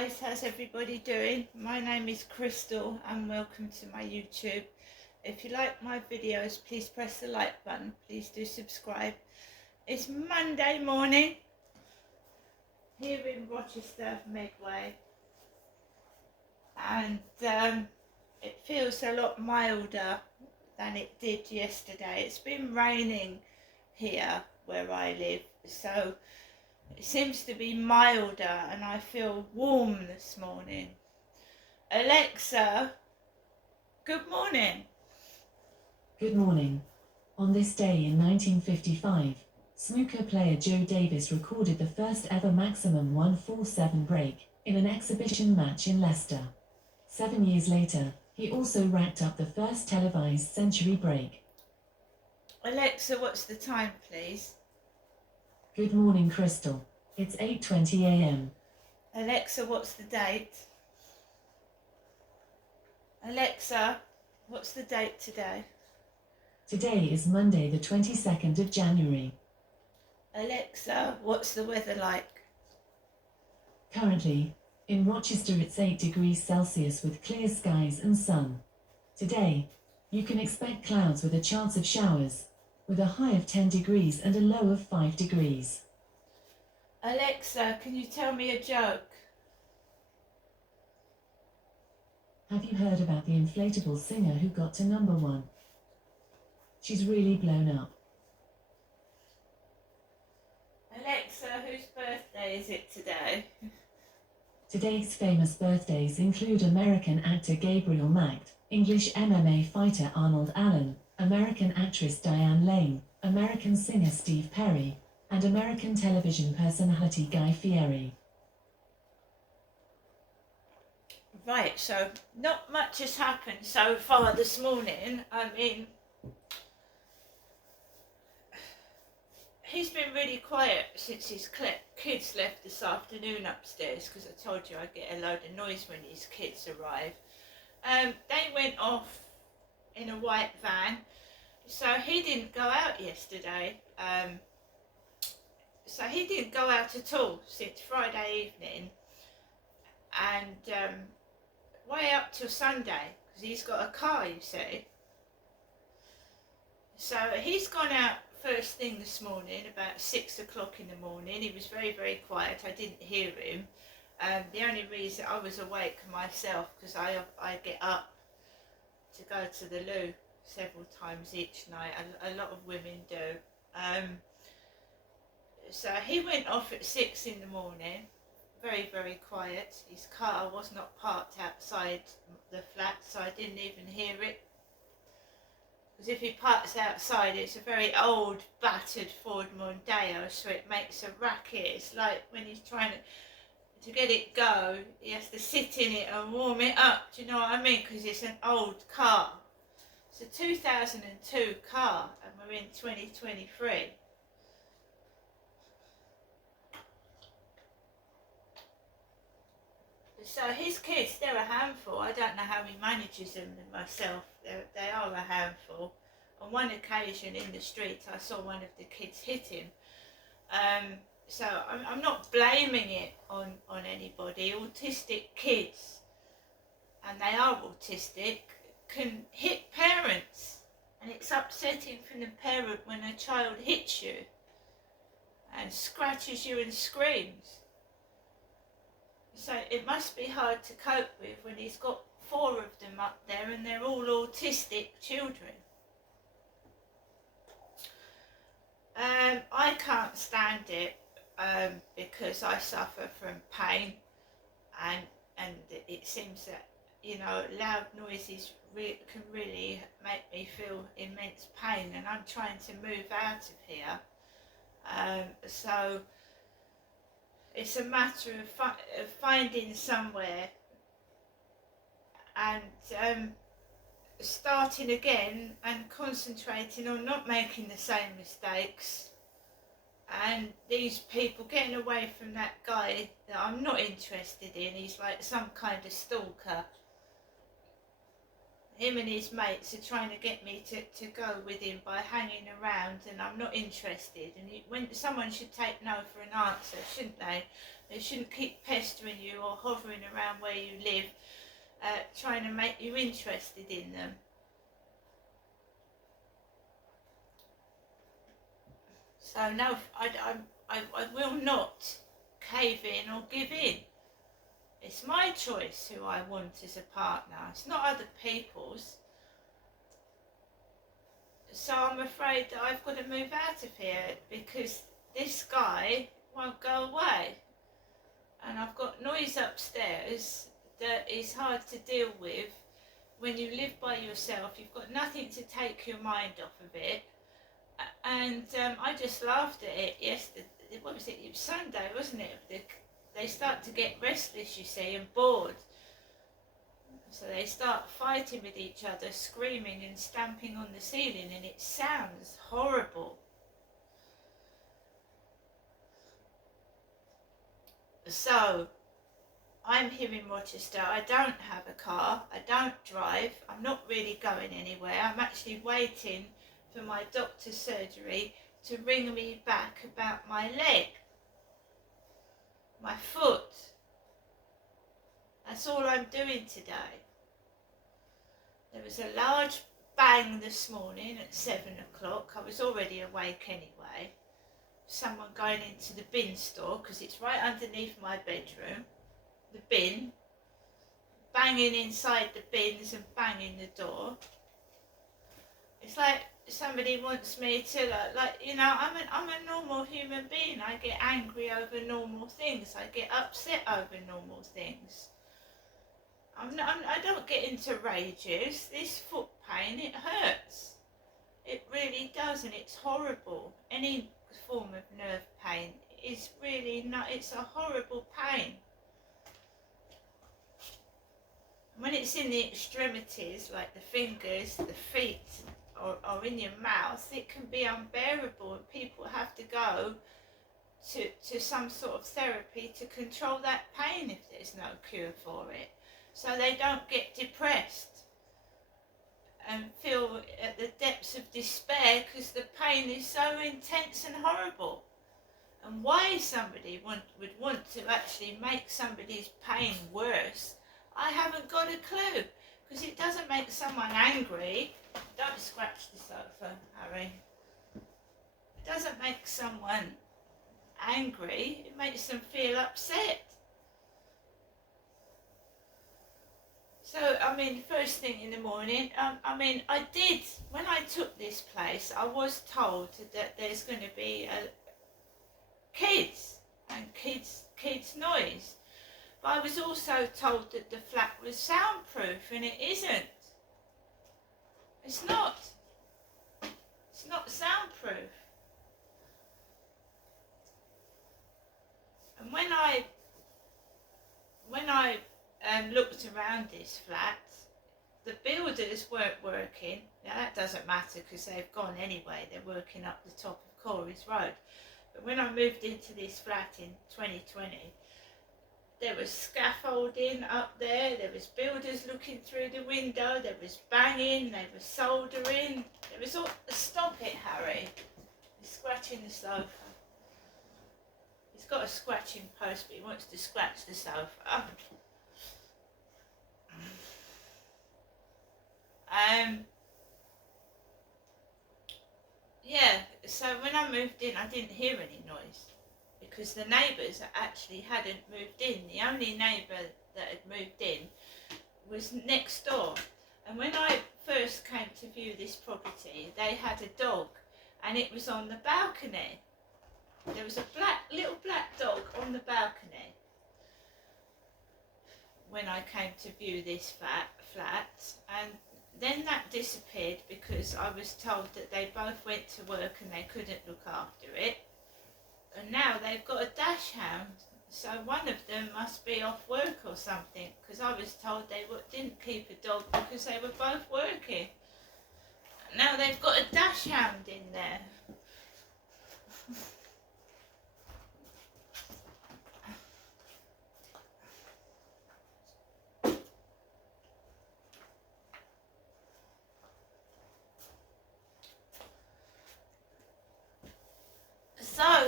guys, how's everybody doing? My name is Crystal and welcome to my YouTube. If you like my videos, please press the like button. Please do subscribe. It's Monday morning here in Rochester, Medway, and it feels a lot milder than it did yesterday. It's been raining here where I live, so it seems to be milder and I feel warm this morning. Alexa, good morning. Good morning. On this day in 1955, snooker player Joe Davis recorded the first ever maximum 147 break in an exhibition match in Leicester. 7 years later, he also racked up the first televised century break. Alexa, what's the time, please? Good morning, Crystal. It's 8:20 a.m. Alexa, what's the date? Alexa, what's the date today? Today is Monday, the 22nd of January. Alexa, what's the weather like? Currently, in Rochester it's 8 degrees Celsius with clear skies and sun. Today, you can expect clouds with a chance of showers, with a high of 10 degrees and a low of 5 degrees. Alexa, can you tell me a joke? Have you heard about the inflatable singer who got to number 1? She's really blown up. Alexa, whose birthday is it today? Today's famous birthdays include American actor Gabriel Macht, English MMA fighter Arnold Allen, American actress Diane Lane, American singer Steve Perry, and American television personality Guy Fieri. Right, so not much has happened so far this morning. I mean, he's been really quiet since his kids left this afternoon upstairs, because I told you I get a load of noise when his kids arrive. They went off in a white van, so he didn't go out yesterday. So he didn't go out at all since Friday evening, and way up till Sunday, because he's got a car, you see. So he's gone out first thing this morning, about 6 o'clock in the morning. He was very, very quiet. I didn't hear him. The only reason I was awake myself, because I get up to go to the loo several times each night. A lot of women do. So he went off at 6 in the morning, very, very quiet. His car was not parked outside the flat, so I didn't even hear it. Because if he parks outside, it's a very old, battered Ford Mondeo, so it makes a racket. It's like when he's trying to get it go, he has to sit in it and warm it up. Do you know what I mean? Because it's an old car. It's a 2002 car, and we're in 2023. So his kids, they're a handful. I don't know how he manages them myself. They are a handful. On one occasion in the street, I saw one of the kids hit him. So I'm not blaming it on anybody. Autistic kids, and they are autistic, can hit parents. And it's upsetting for the parent when a child hits you and scratches you and screams. So it must be hard to cope with when he's got 4 of them up there and they're all autistic children. I can't stand it because I suffer from pain, and it seems that, you know, loud noises can really make me feel immense pain, and I'm trying to move out of here. So it's a matter of finding somewhere and starting again and concentrating on not making the same mistakes, and these people getting away from that guy that I'm not interested in. He's like some kind of stalker. him and his mates are trying to get me to go with him by hanging around, and I'm not interested. And when someone should take no for an answer, shouldn't they? They shouldn't keep pestering you or hovering around where you live, trying to make you interested in them. So no, I will not cave in or give in. It's my choice who I want as a partner. It's not other people's. So I'm afraid that I've got to move out of here because this guy won't go away. And I've got noise upstairs that is hard to deal with. When you live by yourself, you've got nothing to take your mind off of it. And I just laughed at it yesterday. What was it? It was Sunday, wasn't it? They start to get restless, you see, and bored. So they start fighting with each other, screaming and stamping on the ceiling, and it sounds horrible. So, I'm here in Rochester. I don't have a car. I don't drive. I'm not really going anywhere. I'm actually waiting for my doctor's surgery to ring me back about my leg. My foot. That's all I'm doing today. There was a large bang this morning at 7 o'clock. I was already awake anyway. Someone going into the bin store, because it's right underneath my bedroom. The bin. Banging inside the bins and banging the door. It's like somebody wants me to, I'm a normal human being. I get angry over normal things. I get upset over normal things. I don't get into rages. This foot pain, it hurts. It really does, and it's horrible. Any form of nerve pain is really not, it's a horrible pain. When it's in the extremities, like the fingers, the feet, or in your mouth, it can be unbearable, and people have to go to some sort of therapy to control that pain if there's no cure for it, so they don't get depressed and feel at the depths of despair because the pain is so intense and horrible. And why somebody would want to actually make somebody's pain worse, I haven't got a clue, because it doesn't make someone angry. Don't scratch the sofa, Harry. It doesn't make someone angry, it makes them feel upset. So, first thing in the morning, I did, when I took this place, I was told that there's going to be kids and kids noise. But I was also told that the flat was soundproof, and it isn't. It's not. It's not soundproof. And when I looked around this flat, the builders weren't working. Now that doesn't matter because they've gone anyway. They're working up the top of Corey's Road. But when I moved into this flat in 2020, there was scaffolding up there, there was builders looking through the window, there was banging, they were soldering, there was all... Stop it, Harry. He's scratching the sofa. He's got a scratching post, but he wants to scratch the sofa. Yeah, so when I moved in, I didn't hear any noise, because the neighbours actually hadn't moved in. The only neighbour that had moved in was next door. And when I first came to view this property, they had a dog, and it was on the balcony. There was a little black dog on the balcony when I came to view this flat, and then that disappeared because I was told that they both went to work and they couldn't look after it. And now they've got a dash hound, so one of them must be off work or something, because I was told they didn't keep a dog because they were both working. Now they've got a dash hound in there.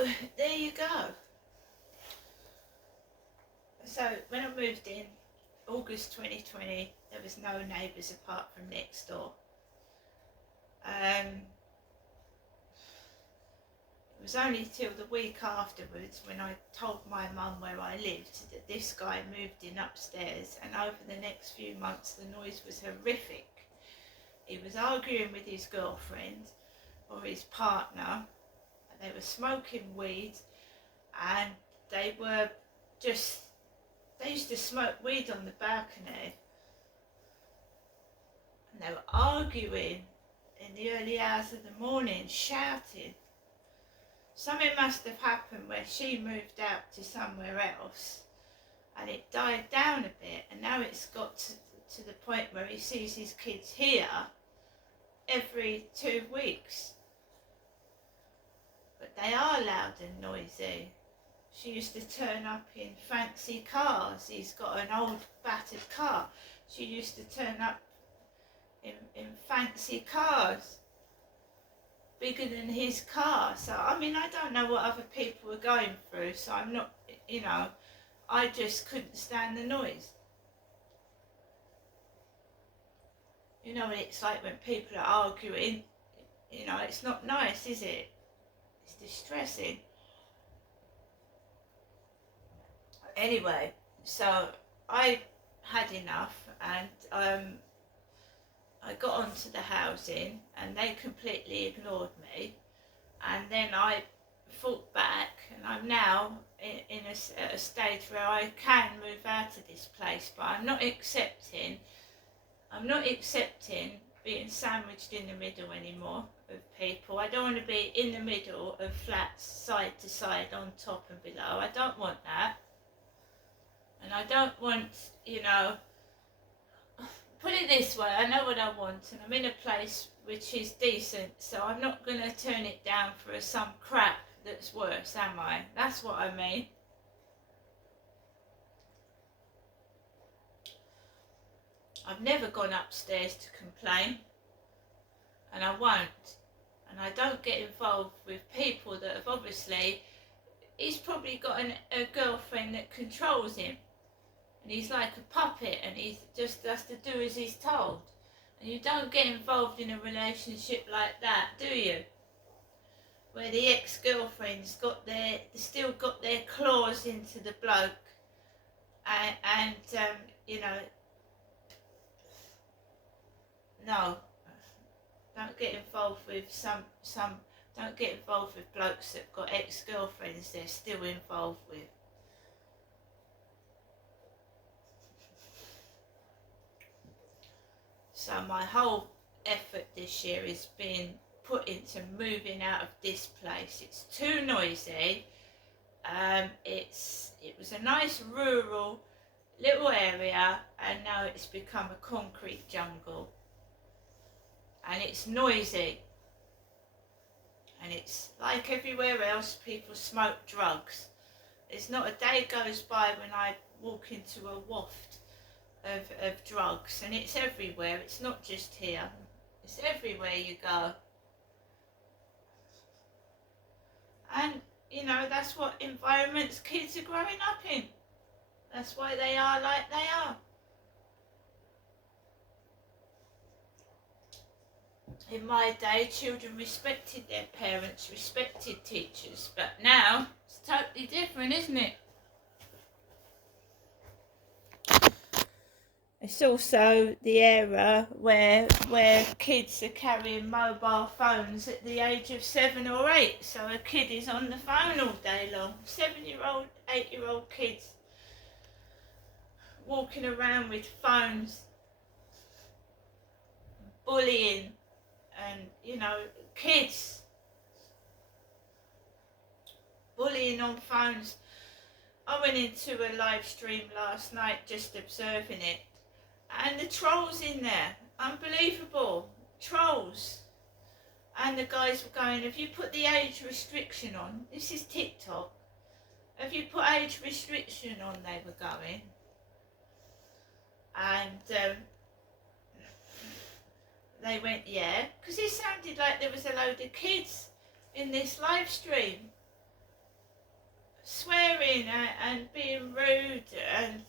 So there you go. So when I moved in, August 2020, there was no neighbours apart from next door. It was only till the week afterwards, when I told my mum where I lived, that this guy moved in upstairs, and over the next few months the noise was horrific. He was arguing with his girlfriend or his partner, and they were smoking weed, and they used to smoke weed on the balcony, and they were arguing in the early hours of the morning, shouting. Something must have happened where she moved out to somewhere else and it died down a bit, and now it's got to the point where he sees his kids here every 2 weeks. But they are loud and noisy. She used to turn up in fancy cars. He's got an old battered car. She used to turn up in fancy cars, bigger than his car. So, I mean, I don't know what other people were going through, so I'm not, I just couldn't stand the noise. You know what it's like when people are arguing, it's not nice, is it? It's distressing. Anyway, so I had enough, and I got onto the housing and they completely ignored me, and then I fought back, and I'm now at a stage where I can move out of this place, but I'm not accepting being sandwiched in the middle anymore of people. I don't want to be in the middle of flats, side to side, on top and below. I don't want that. And I don't want, put it this way, I know what I want, and I'm in a place which is decent, so I'm not going to turn it down for some crap that's worse, am I? That's what I mean. I've never gone upstairs to complain, and I won't. And I don't get involved with people that have obviously, he's probably got a girlfriend that controls him. And he's like a puppet, and he just has to do as he's told. And you don't get involved in a relationship like that, do you? Where the ex-girlfriend's still got their claws into the bloke, and no, don't get involved with don't get involved with blokes that've got ex-girlfriends they're still involved with. So my whole effort this year has been put into moving out of this place. It's too noisy. It was a nice rural little area, and now it's become a concrete jungle. And it's noisy. And it's like everywhere else, people smoke drugs. There's not a day goes by when I walk into a waft of drugs, and it's everywhere. It's not just here, it's everywhere you go. And that's what environments kids are growing up in. That's why they are like they are. In my day, children respected their parents, respected teachers, but now it's totally different, isn't it? It's also the era where kids are carrying mobile phones at the age of 7 or 8. So a kid is on the phone all day long. 7-year-old, 8-year-old kids walking around with phones, bullying, and kids bullying on phones. I went into a live stream last night just observing it. And the trolls in there, unbelievable, trolls. And the guys were going, have you put the age restriction on? This is TikTok. Have you put age restriction on, they were going. And they went, yeah, because it sounded like there was a load of kids in this live stream. swearing and being rude, and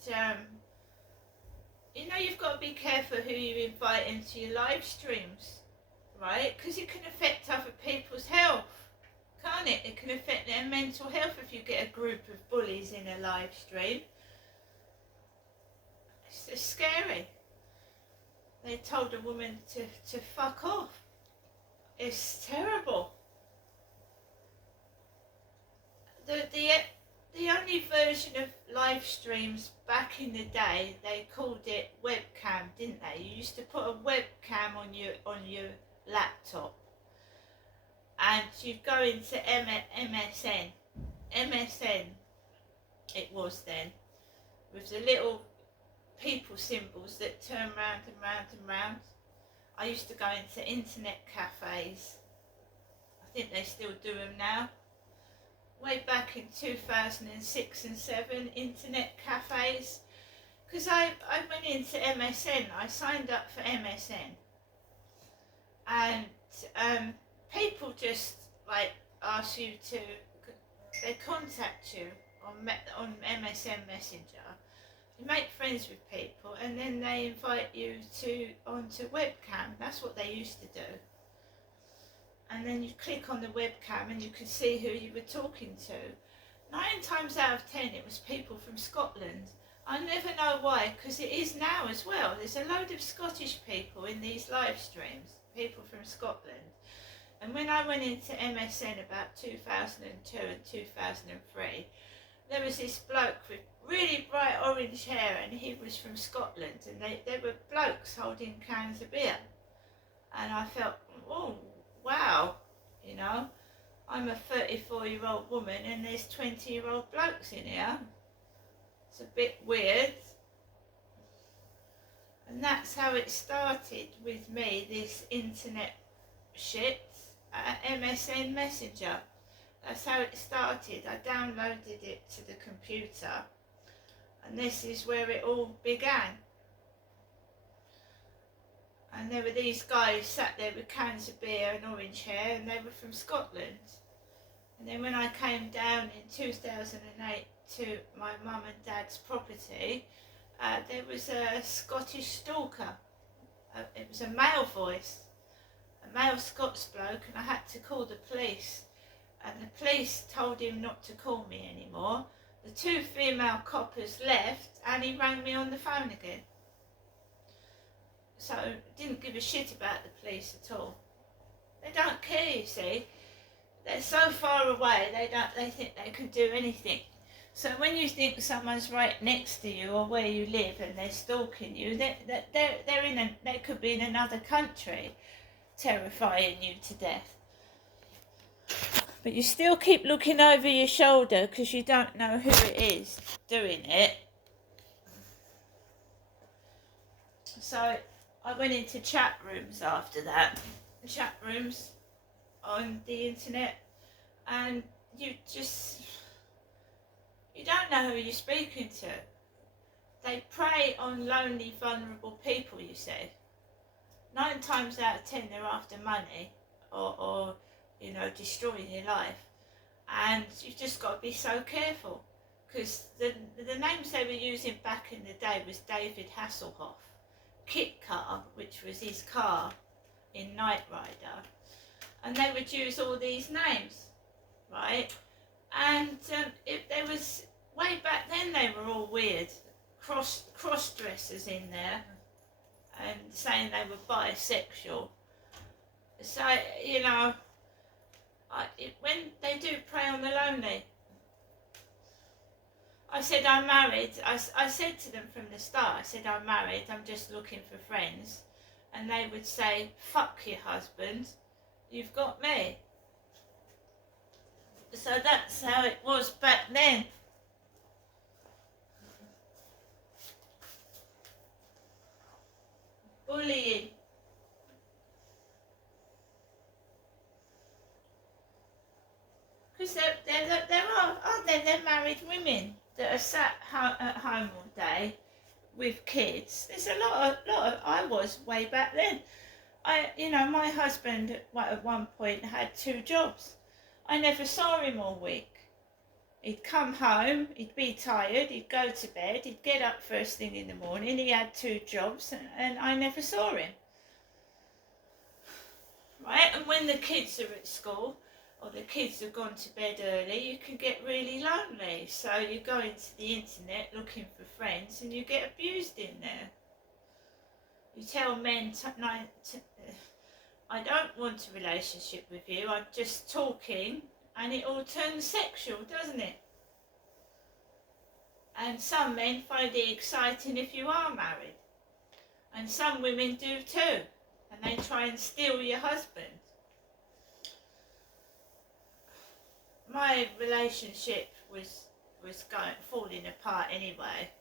you've got to be careful who you invite into your live streams, right? Because it can affect other people's health, can't it? It can affect their mental health if you get a group of bullies in a live stream. It's just scary. They told a woman to fuck off. It's terrible. The only version of live streams back in the day, they called it webcam, didn't they? You used to put a webcam on your laptop, and you'd go into MSN. MSN it was then, with the little people symbols that turn round and round and round. I used to go into internet cafes. I think they still do them now. Way back in 2006 and 7, internet cafes. Because I went into MSN, I signed up for MSN. And people just like ask you to, they contact you on MSN Messenger. You make friends with people, and then they invite you onto webcam. That's what they used to do. And then you click on the webcam and you could see who you were talking to. 9 times out of 10 it was people from Scotland. I never know why, because it is now as well. There's a load of Scottish people in these live streams, people from Scotland. And when I went into MSN about 2002 and 2003, there was this bloke with really bright orange hair, and he was from Scotland, and they were blokes holding cans of beer. And I felt, oh, wow, I'm a 34-year-old woman and there's 20-year-old blokes in here. It's a bit weird. And that's how it started with me, this internet shit, MSN Messenger. That's how it started. I downloaded it to the computer, and this is where it all began. And there were these guys sat there with cans of beer and orange hair, and they were from Scotland. And then when I came down in 2008 to my mum and dad's property, there was a Scottish stalker. It was a male voice, a male Scots bloke, and I had to call the police. And the police told him not to call me anymore. The 2 female coppers left, and he rang me on the phone again. So didn't give a shit about the police at all. They don't care, you see. They're so far away, they think they can do anything. So when you think someone's right next to you or where you live and they're stalking you, they could be in another country, terrifying you to death. But you still keep looking over your shoulder because you don't know who it is doing it. So I went into chat rooms after that. Chat rooms on the internet. And you don't know who you're speaking to. They prey on lonely, vulnerable people, you see. 9 times out of 10 they're after money or destroying your life, and you've just got to be so careful, because the names they were using back in the day was David Hasselhoff, Kit Car, which was his car in Knight Rider, and they would use all these names, right? And there was, way back then they were all weird, cross-dressers in there, and saying they were bisexual. So, when they do prey on the lonely, I said I'm married. I said to them from the start, I said I'm married, I'm just looking for friends. And they would say, fuck your husband, you've got me. So that's how it was back then. Bullying. Because there are, aren't there, they're married women that are sat at home all day with kids. There's a lot of, I was way back then. My husband at one point had 2 jobs. I never saw him all week. He'd come home, he'd be tired, he'd go to bed, he'd get up first thing in the morning. He had 2 jobs, and I never saw him. Right? And when the kids are at school, or the kids have gone to bed early, you can get really lonely. So you go into the internet looking for friends, and you get abused in there. You tell men, I don't want a relationship with you, I'm just talking, and it all turns sexual, doesn't it? And some men find it exciting if you are married. And some women do too. And they try and steal your husband. My relationship was falling apart anyway.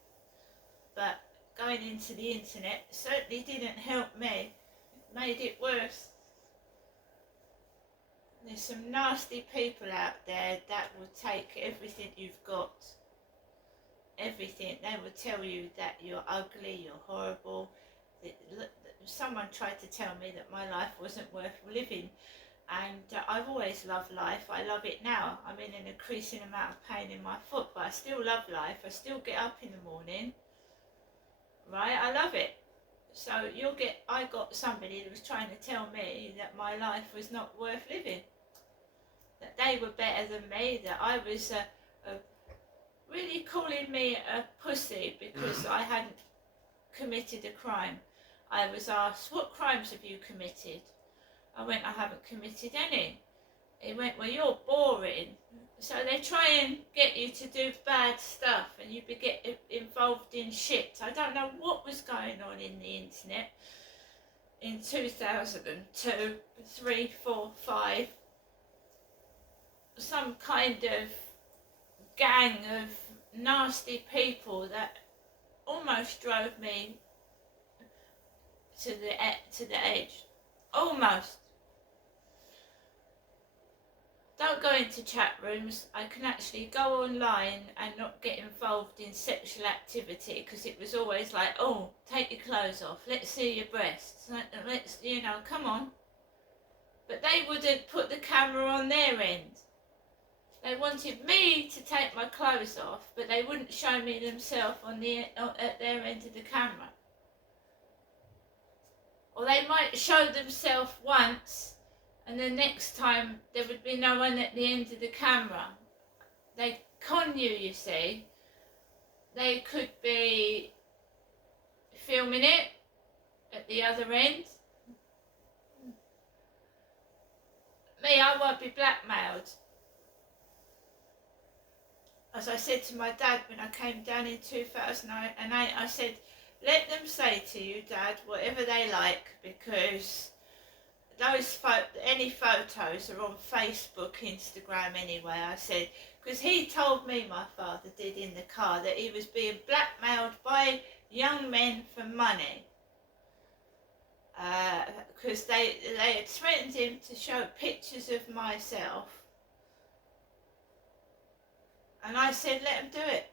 But going into the internet certainly didn't help me. It made it worse. There's some nasty people out there that will take everything you've got. Everything. They will tell you that you're ugly, you're horrible. Someone tried to tell me that my life wasn't worth living, and I've always loved life. I love it now. I'm in an increasing amount of pain in my foot, but I still love life. I still get up in the morning, right? I love it. So I got somebody that was trying to tell me that my life was not worth living, that they were better than me, that I was really calling me a pussy because I hadn't committed a crime. I was asked, what crimes have you committed? I went, I haven't committed any. He went, well, you're boring. So they try and get you to do bad stuff, and you get involved in shit. I don't know what was going on in the internet in 2002, 3, 4, 5. Some kind of gang of nasty people that almost drove me to the edge. Almost. Don't go into chat rooms. I can actually go online and not get involved in sexual activity, because it was always like, oh, take your clothes off, let's see your breasts, let's, come on. But they wouldn't put the camera on their end. They wanted me to take my clothes off, but they wouldn't show me themselves at their end of the camera. Or they might show themselves once, and the next time there would be no one at the end of the camera. They con you, you see. They could be filming it at the other end. Me, I won't be blackmailed. As I said to my dad when I came down in 2008, I said, let them say to you, Dad, whatever they like, because any photos are on Facebook, Instagram anyway. I said, because he told me, my father did in the car, that he was being blackmailed by young men for money. Because they had threatened him to show pictures of myself. And I said, let him do it.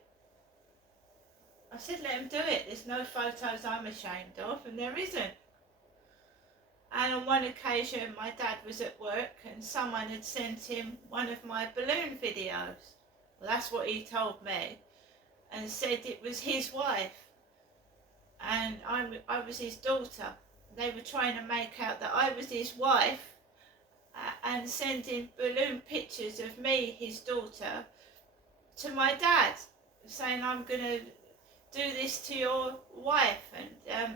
I said, let him do it. There's no photos I'm ashamed of, and there isn't. And on one occasion, my dad was at work, and someone had sent him one of my balloon videos. Well, that's what he told me, and said it was his wife, and I was his daughter. They were trying to make out that I was his wife, and sending balloon pictures of me, his daughter, to my dad, saying, I'm going to do this to your wife. And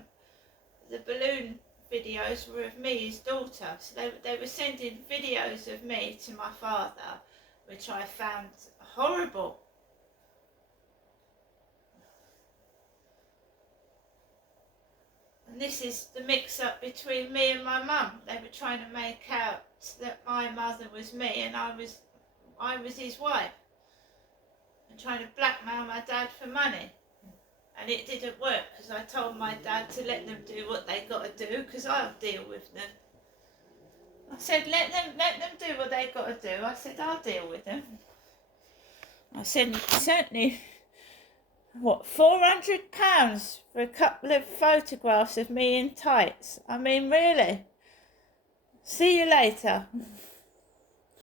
the balloon videos were of me, his daughter. So they were sending videos of me to my father, which I found horrible. And this is the mix-up between me and my mum. They were trying to make out that my mother was me and I was his wife, and trying to blackmail my dad for money. And it didn't work, because I told my dad to let them do what they got to do, because I'll deal with them. I said, let them do what they got to do. I said, I'll deal with them. I said, certainly, £400 for a couple of photographs of me in tights? I mean, really? See you later.